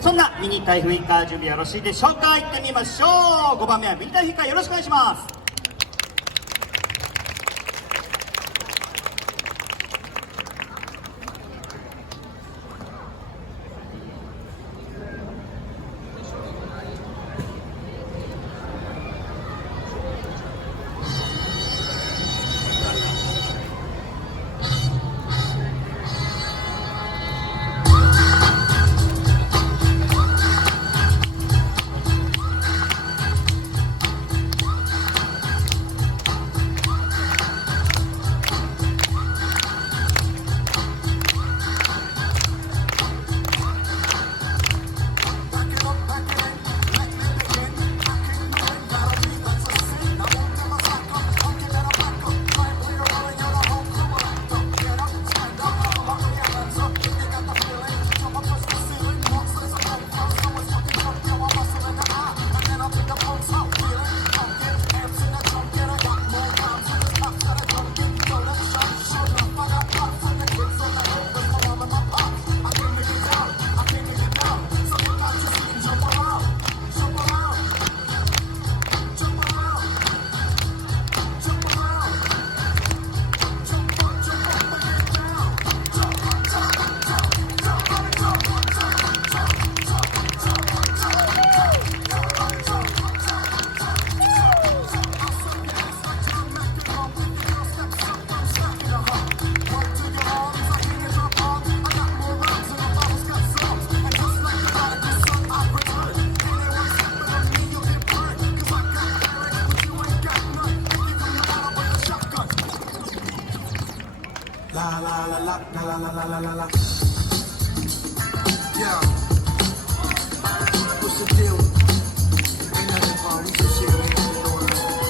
そんなミニ台風一過準備よろしいでしょうか。行ってみましょう。5番目はミニ台風一過、よろしくお願いします。La la la la la la la la la la. Yeah. What's the deal? Ain't nothing wrong. We just here, man. You know what I'm saying?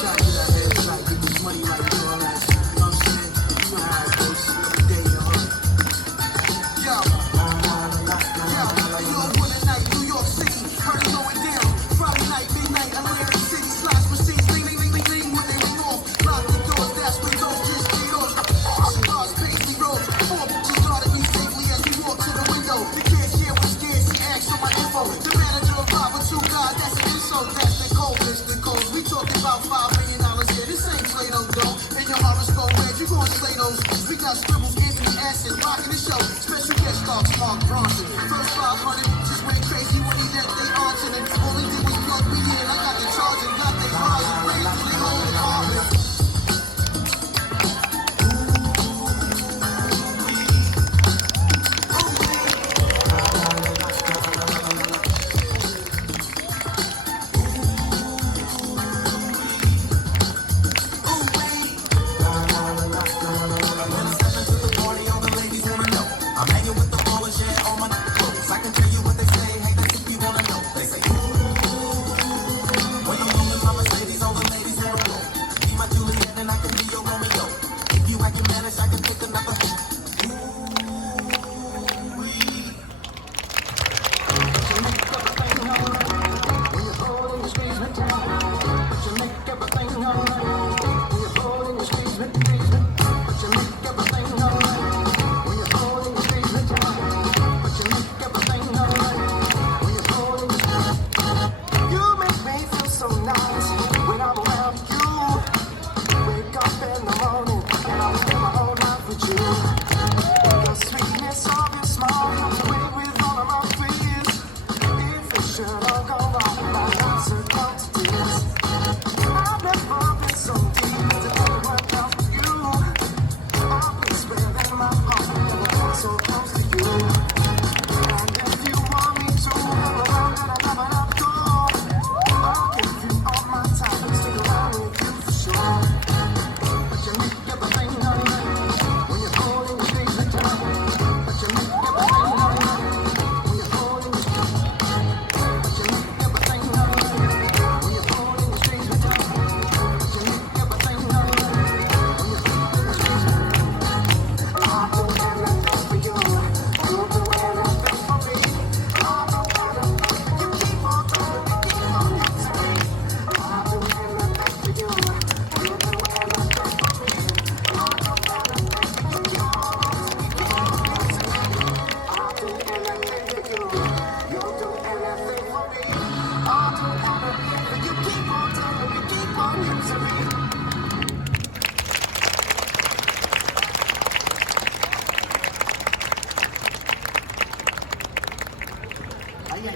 Shout to that head, shout to this money like you know that. You know what I'm saying? You know how it goes. Every day, you know. Yeah. La la la la la la la. You know, one night, New York City, party going down. Friday night, midnight, Atlantic City, slots machines, ring, ring, ring, ring, ring, when they ring off. Lock the doors, that's when those just get off. Cigars, Paisley Road, 4 bitches guarded me safely as we walk to the window. The kids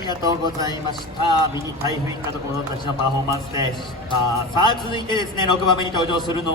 りがとうございました。ミニ台風一過と子供たちのパフォーマンスでした。さあ続いてですね、6番目に登場するのは